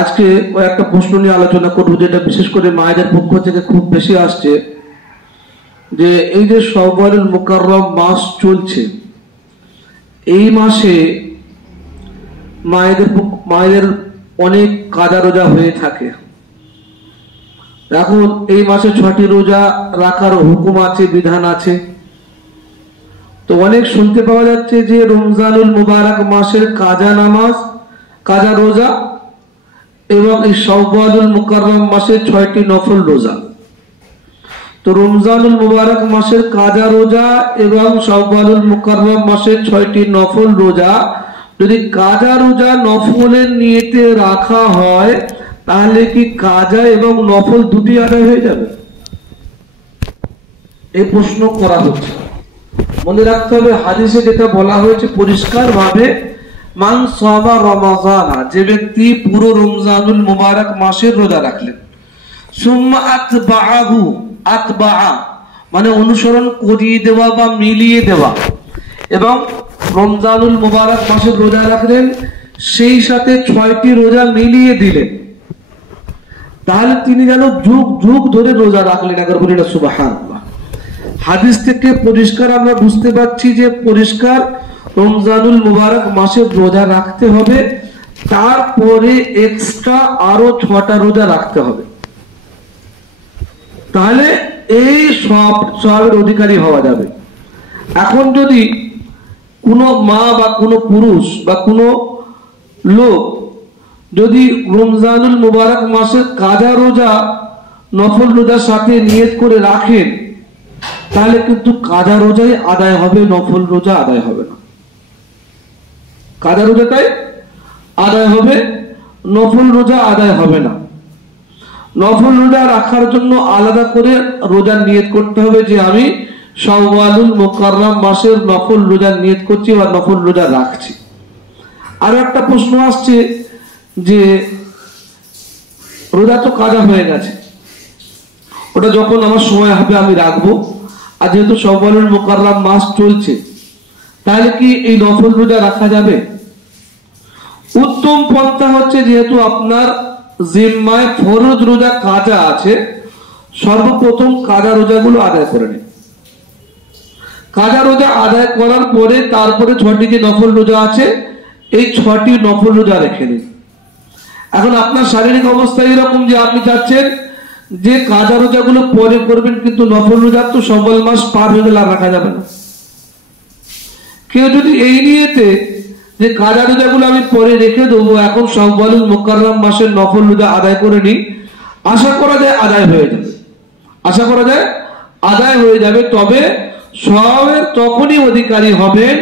আজকে একটা প্রশ্ন নিয়ে আলোচনা করব, যেটা বিশেষ করে মায়েদের পক্ষ থেকে খুব বেশি আসছে, যে এই যে শাওয়ালুল মুকাররম মাস চলছে, এই মাসে মায়েদের অনেক কাজা রোজা হয়ে থাকে। এখন এই মাসে 6টি রোজা রাখার হুকুম আছে, বিধান আছে। তো অনেক শুনতে পাওয়া যাচ্ছে যে রমজানুল মুবারক মাসের কাজা নামাজ, কাজা রোজা এবং এই শাওয়ালুল মুকাররম মাসের 6টি নফল রোজা। তো রমজানুল মুবারক মাসের কাজা রোজা এবং শাওয়ালুল মুকাররম মাসের 6টি নফল রোজা যদি কাজা রোজা নফলের নিয়তে রাখা হয়, তাহলে কি কাজা এবং নফল দুটি আদায় হয়ে যাবে? এই প্রশ্ন করা হচ্ছে। মনে রাখতে হবে, হাদিসে যেটা বলা হয়েছে পরিষ্কার ভাবে, মান সামা রমাজানা, যে ব্যক্তি পুরো রমজানুল মুবারক মাসের রোজা রাখলেন, সুম্মা আতবাআহু, আতবাআ মানে অনুসরণ করিয়ে দেওয়া বা মিলিয়ে দেওয়া, এবং রমজানুল মুবারক মাসের রোজা রাখলেন, সেই সাথে 6টি রোজা মিলিয়ে দিলেন, তাহলে তিনি যেন যুগ যুগ ধরে রোজা রাখলেন। একবার বলি না সুবহানাল্লাহ। হাদিস থেকে পরিষ্কার আমরা বুঝতে পারছি যে পরিষ্কার রমজানুল মুবারক মাসের রোজা রাখতে হবে, তারপরে এক্সট্রা আরো 6টা রোজা রাখতে হবে, তাহলে এই সবের অধিকারী হওয়া যাবে। এখন যদি কোনো মা বা কোনো পুরুষ বা কোনো লোক যদি রমজানুল মুবারক মাসের কাজা রোজা নফল রোজার সাথে নিয়ত করে রাখেন, তাহলে কিন্তু কাজা রোজাই আদায় হবে, নফল রোজা আদায় হবে না। কাজা রোজাটাই আদায় হবে, নফল রোজা আদায় হবে না। নফল রোজা রাখার জন্য আলাদা করে রোজার নিয়ত করতে হবে যে আমি শাওয়ালুল মুকাররম মাসের নফল রোজার নিয়ত করছি বা নফল রোজা রাখছি। আর একটা প্রশ্ন আসছে যে রোজা তো কাজা হয়ে গেছে, ওটা যখন আমার সময় হবে আমি রাখবো, আর যেহেতু শাওয়ালুল মুকাররম মাস চলছে, তাহলে কি এই নফল রোজা রাখা যাবে? উত্তম পন্থা হচ্ছে, যেহেতু আপনার জিম্মায় ফরজ রোজা কাজা আছে, সর্বপ্রথম কাজা রোজাগুলো আদায় করে নিন। কাজা রোজা আদায় করার পরে তারপরে 6টি যে নফল রোজা আছে, এই 6টি নফল রোজা রেখে নিন। এখন আপনার শারীরিক অবস্থা এরকম যে আপনি চাচ্ছেন যে কাজা রোজাগুলো পরে করবেন, কিন্তু নফল রোজা তো শাওয়াল মাস পার হয়ে গেলে আর রাখা যাবে না। কেউ যদি এই নিয়েতে যে কাজা রোজাগুলো আমি পরে রেখে দেবো, এখন শাওয়ালুল মুকাররম মাসের নফল রোজা আদায় করে নিই, আশা করা যায় আদায় হয়ে যাবে, আশা করা যায় আদায় হয়ে যাবে। তবে সবের তখনই অধিকারী হবেন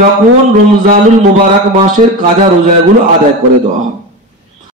যখন রমজানুল মুবারক মাসের কাজা রোজাগুলো আদায় করে দেওয়া হবে।